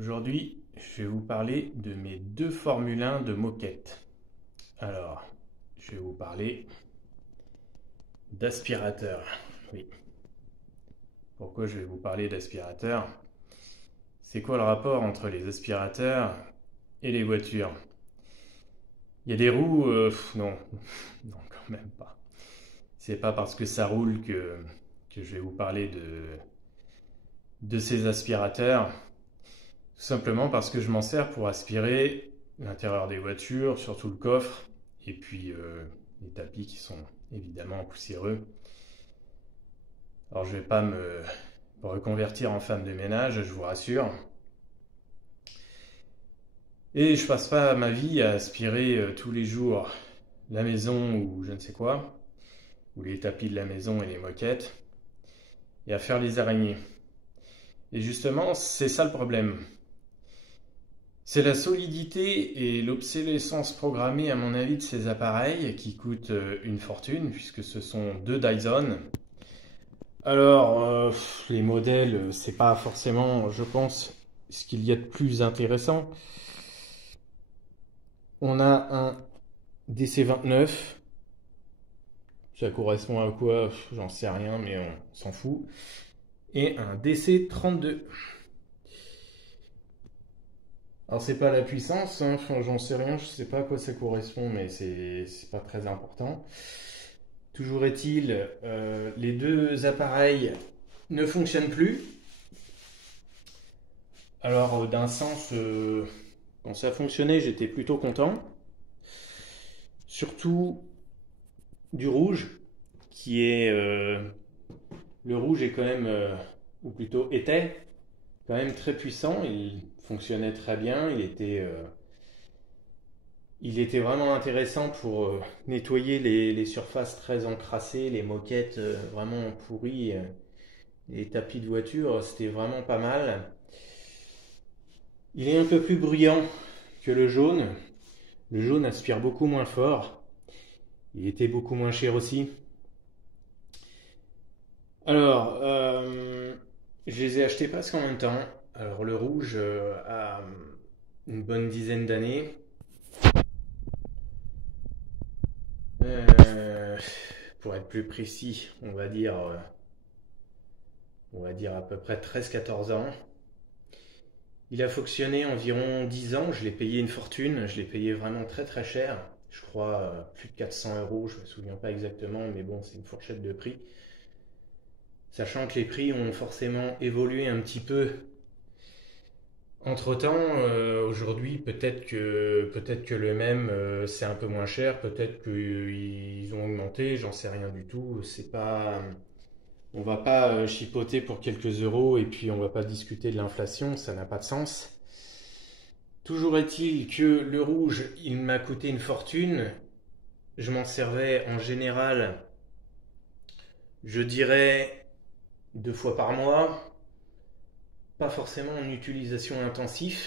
Aujourd'hui, je vais vous parler de mes deux Formule 1 de moquette. Alors, je vais vous parler d'aspirateur. Oui. Pourquoi je vais vous parler d'aspirateur? C'est quoi le rapport entre les aspirateurs et les voitures? Il y a des roues, non, non quand même pas. C'est pas parce que ça roule que je vais vous parler de ces aspirateurs. Tout simplement parce que je m'en sers pour aspirer l'intérieur des voitures, surtout le coffre, et puis les tapis qui sont évidemment poussiéreux. Alors je vais pas me reconvertir en femme de ménage, je vous rassure. Et je passe pas ma vie à aspirer tous les jours la maison ou je ne sais quoi, ou les tapis de la maison et les moquettes, et à faire les araignées. Et justement, c'est ça le problème. C'est la solidité et l'obsolescence programmée, à mon avis, de ces appareils qui coûtent une fortune, puisque ce sont deux Dyson. Alors, les modèles, c'est pas forcément, je pense, ce qu'il y a de plus intéressant. On a un DC-29. Ça correspond à quoi? J'en sais rien, mais on s'en fout. Et un DC-32. Alors c'est pas la puissance, hein, enfin, j'en sais rien, je sais pas à quoi ça correspond, mais c'est pas très important. Toujours est-il, les deux appareils ne fonctionnent plus. Alors d'un sens, quand ça fonctionnait, j'étais plutôt content. Surtout du rouge, qui est... le rouge est quand même, ou plutôt était, quand même très puissant. Il fonctionnait très bien, il était vraiment intéressant pour nettoyer les surfaces très encrassées, les moquettes vraiment pourries, les tapis de voiture, c'était vraiment pas mal. Il est un peu plus bruyant que le jaune. Le jaune aspire beaucoup moins fort. Il était beaucoup moins cher aussi. Alors, je les ai achetés presque en même temps. Alors, le rouge a une bonne dizaine d'années. Pour être plus précis, on va dire à peu près 13-14 ans. Il a fonctionné environ 10 ans, je l'ai payé une fortune, je l'ai payé vraiment très très cher. Je crois plus de 400 euros, je me souviens pas exactement, mais bon, c'est une fourchette de prix. Sachant que les prix ont forcément évolué un petit peu entre-temps. Aujourd'hui, peut-être que le même c'est un peu moins cher, peut-être qu'ils ont augmenté, j'en sais rien du tout. C'est pas, on va pas chipoter pour quelques euros et puis on va pas discuter de l'inflation, ça n'a pas de sens. Toujours est-il que le rouge, il m'a coûté une fortune. Je m'en servais en général, je dirais, 2 fois par mois. Pas forcément en utilisation intensive.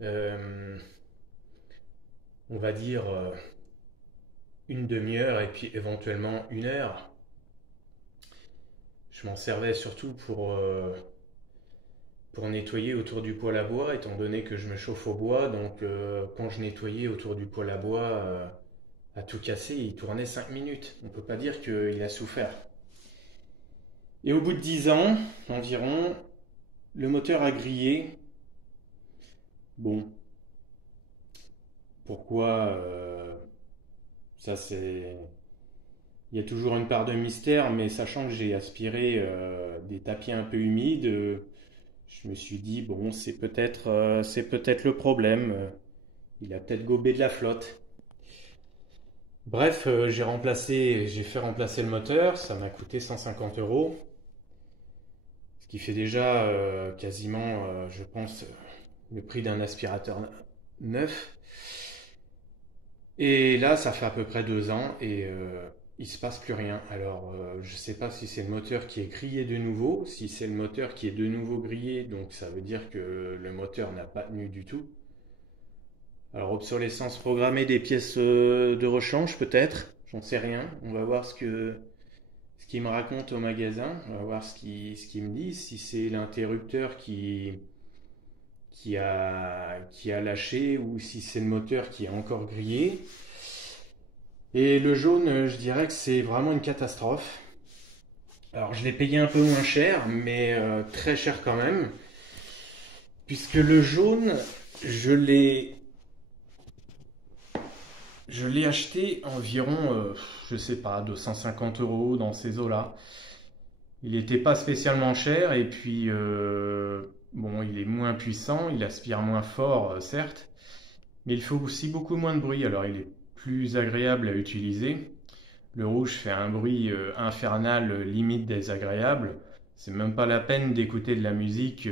Euh, on va dire une demi-heure et puis éventuellement 1 heure. Je m'en servais surtout pour nettoyer autour du poêle à bois, étant donné que je me chauffe au bois. Donc quand je nettoyais autour du poêle à bois, à tout casser, il tournait 5 minutes. On ne peut pas dire qu'il a souffert. Et au bout de 10 ans environ, le moteur a grillé. Bon, pourquoi ça c'est... Il y a toujours une part de mystère, mais sachant que j'ai aspiré des tapis un peu humides, je me suis dit, bon, c'est peut-être le problème. Il a peut-être gobé de la flotte. Bref, j'ai fait remplacer le moteur, ça m'a coûté 150 euros, ce qui fait déjà quasiment, je pense, le prix d'un aspirateur neuf. Et là, ça fait à peu près 2 ans et il se passe plus rien. Alors, je sais pas si c'est le moteur qui est grillé de nouveau. Si c'est le moteur qui est de nouveau grillé, donc ça veut dire que le moteur n'a pas tenu du tout. Alors, obsolescence programmée des pièces de rechange, peut-être. J'en sais rien. On va voir ce qu'ils me racontent au magasin. On va voir ce qu'ils me disent. Si c'est l'interrupteur qui a lâché ou si c'est le moteur qui est encore grillé. Et le jaune, je dirais que c'est vraiment une catastrophe. Alors je l'ai payé un peu moins cher, mais très cher quand même. Puisque le jaune, je l'ai acheté environ, je sais pas, 250 € dans ces eaux-là. Il n'était pas spécialement cher et puis bon, il est moins puissant, il aspire moins fort, certes, mais il fait aussi beaucoup moins de bruit. Alors il est plus agréable à utiliser. Le rouge fait un bruit infernal, limite désagréable. C'est même pas la peine d'écouter de la musique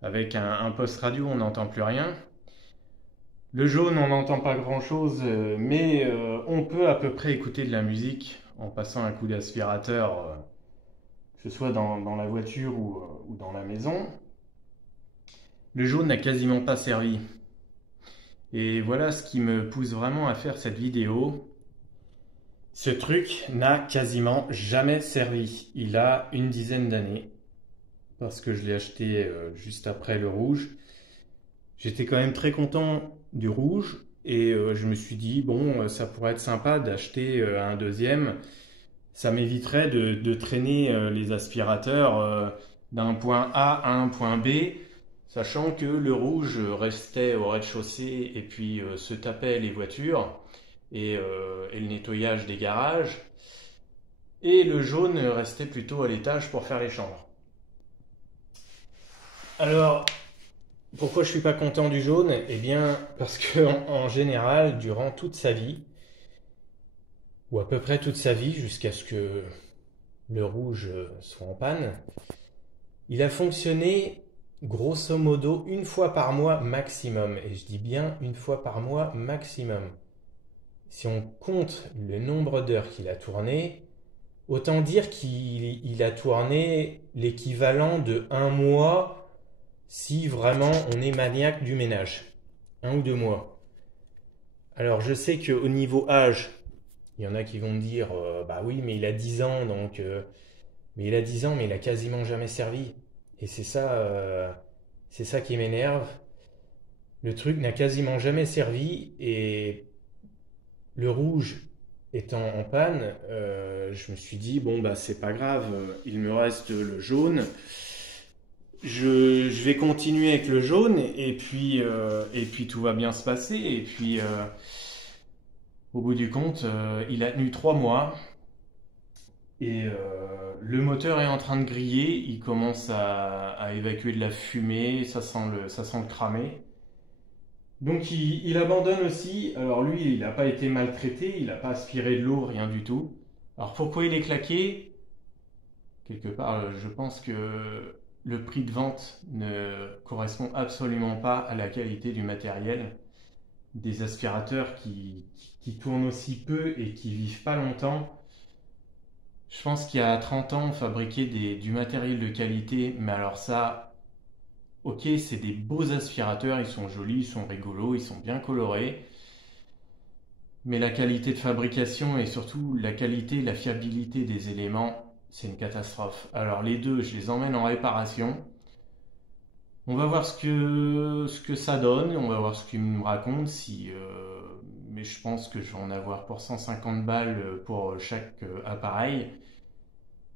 avec un poste radio, on n'entend plus rien. Le jaune, on n'entend pas grand-chose, mais on peut à peu près écouter de la musique en passant un coup d'aspirateur, que ce soit dans la voiture ou dans la maison. Le jaune n'a quasiment pas servi. Et voilà ce qui me pousse vraiment à faire cette vidéo. Ce truc n'a quasiment jamais servi. Il a une dizaine d'années, parce que je l'ai acheté juste après le rouge. J'étais quand même très content du rouge et je me suis dit, bon, ça pourrait être sympa d'acheter un deuxième. Ça m'éviterait de traîner les aspirateurs d'un point A à un point B, sachant que le rouge restait au rez-de-chaussée et puis se tapait les voitures et le nettoyage des garages. Et le jaune restait plutôt à l'étage pour faire les chambres. Alors, pourquoi je suis pas content du jaune? Eh bien, parce que en général, durant toute sa vie, ou à peu près toute sa vie, jusqu'à ce que le rouge soit en panne, il a fonctionné grosso modo une fois par mois maximum. Et je dis bien une fois par mois maximum. Si on compte le nombre d'heures qu'il a tourné, autant dire qu'il a tourné l'équivalent de un mois si vraiment on est maniaque du ménage. 1 ou 2 mois. Alors je sais qu'au niveau âge, il y en a qui vont me dire bah oui mais il a 10 ans donc mais il a 10 ans mais il a quasiment jamais servi. Et c'est ça qui m'énerve. Le truc n'a quasiment jamais servi et le rouge étant en panne, je me suis dit bon bah c'est pas grave, il me reste le jaune. Je vais continuer avec le jaune et puis tout va bien se passer. Et puis au bout du compte, il a tenu 3 mois et le moteur est en train de griller. Il commence à évacuer de la fumée, ça sent le cramer. Donc il abandonne aussi. Alors lui, il n'a pas été maltraité, il n'a pas aspiré de l'eau, rien du tout. Alors pourquoi il est claqué? Quelque part, je pense que le prix de vente ne correspond absolument pas à la qualité du matériel. Des aspirateurs qui tournent aussi peu et qui vivent pas longtemps. Je pense qu'il y a 30 ans, on fabriquait du matériel de qualité, mais alors ça, ok, c'est des beaux aspirateurs, ils sont jolis, ils sont rigolos, ils sont bien colorés. Mais la qualité de fabrication et surtout la qualité, la fiabilité des éléments, c'est une catastrophe. Alors les deux, je les emmène en réparation. On va voir ce que ça donne, on va voir ce qu'ils me racontent. Mais je pense que je vais en avoir pour 150 balles pour chaque appareil.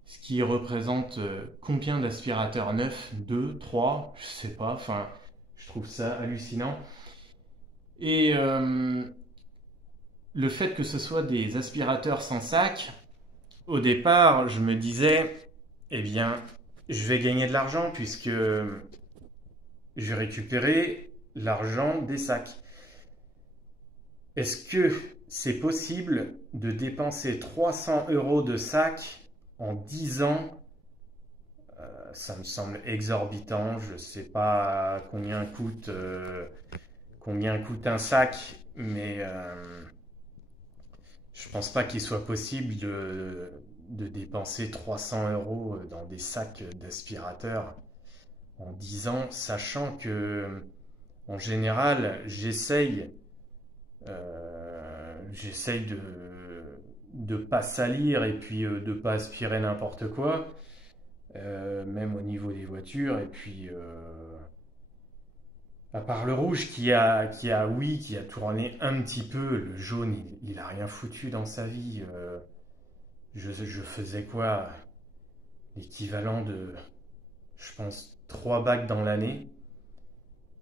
Ce qui représente combien d'aspirateurs neufs? 2, 3, je sais pas. Enfin, je trouve ça hallucinant. Et le fait que ce soit des aspirateurs sans sac, au départ, je me disais, eh bien, je vais gagner de l'argent puisque je vais récupérer l'argent des sacs. Est-ce que c'est possible de dépenser 300 € de sac en 10 ans? Ça me semble exorbitant. Je ne sais pas combien coûte un sac, mais je pense pas qu'il soit possible de dépenser 300 € dans des sacs d'aspirateurs en 10 ans, sachant que en général, j'essaye de pas salir et puis de pas aspirer n'importe quoi, même au niveau des voitures. Et puis À part le rouge oui, qui a tourné un petit peu, le jaune, il a rien foutu dans sa vie. Je faisais quoi? L'équivalent de, je pense, 3 bacs dans l'année.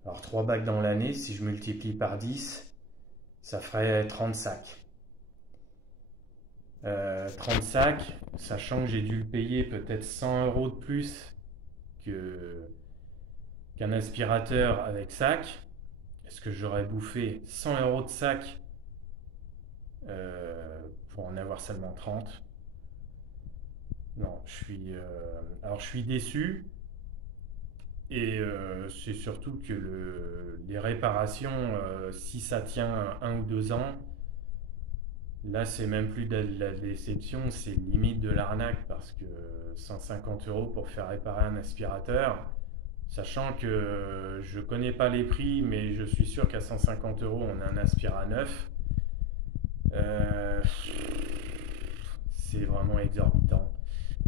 Alors 3 bacs dans l'année, si je multiplie par 10, ça ferait 30 sacs. 30 sacs, sachant que j'ai dû le payer peut-être 100 euros de plus que, qu'un aspirateur avec sac. Est-ce que j'aurais bouffé 100 euros de sac pour en avoir seulement 30? Non, alors je suis déçu. Et c'est surtout que les réparations, si ça tient 1 ou 2 ans, là c'est même plus de la déception, c'est limite de l'arnaque parce que 150 euros pour faire réparer un aspirateur, sachant que je connais pas les prix, mais je suis sûr qu'à 150 euros on a un aspirateur neuf. Euh, c'est vraiment exorbitant.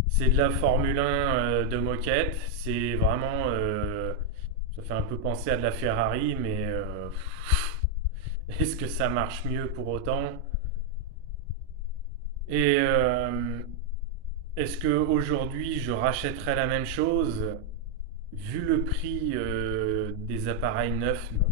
C'est de la Formule 1 de moquette. C'est vraiment. Ça fait un peu penser à de la Ferrari, mais est-ce que ça marche mieux pour autant? Et est-ce qu'aujourd'hui je rachèterais la même chose? Vu le prix des appareils neufs, non.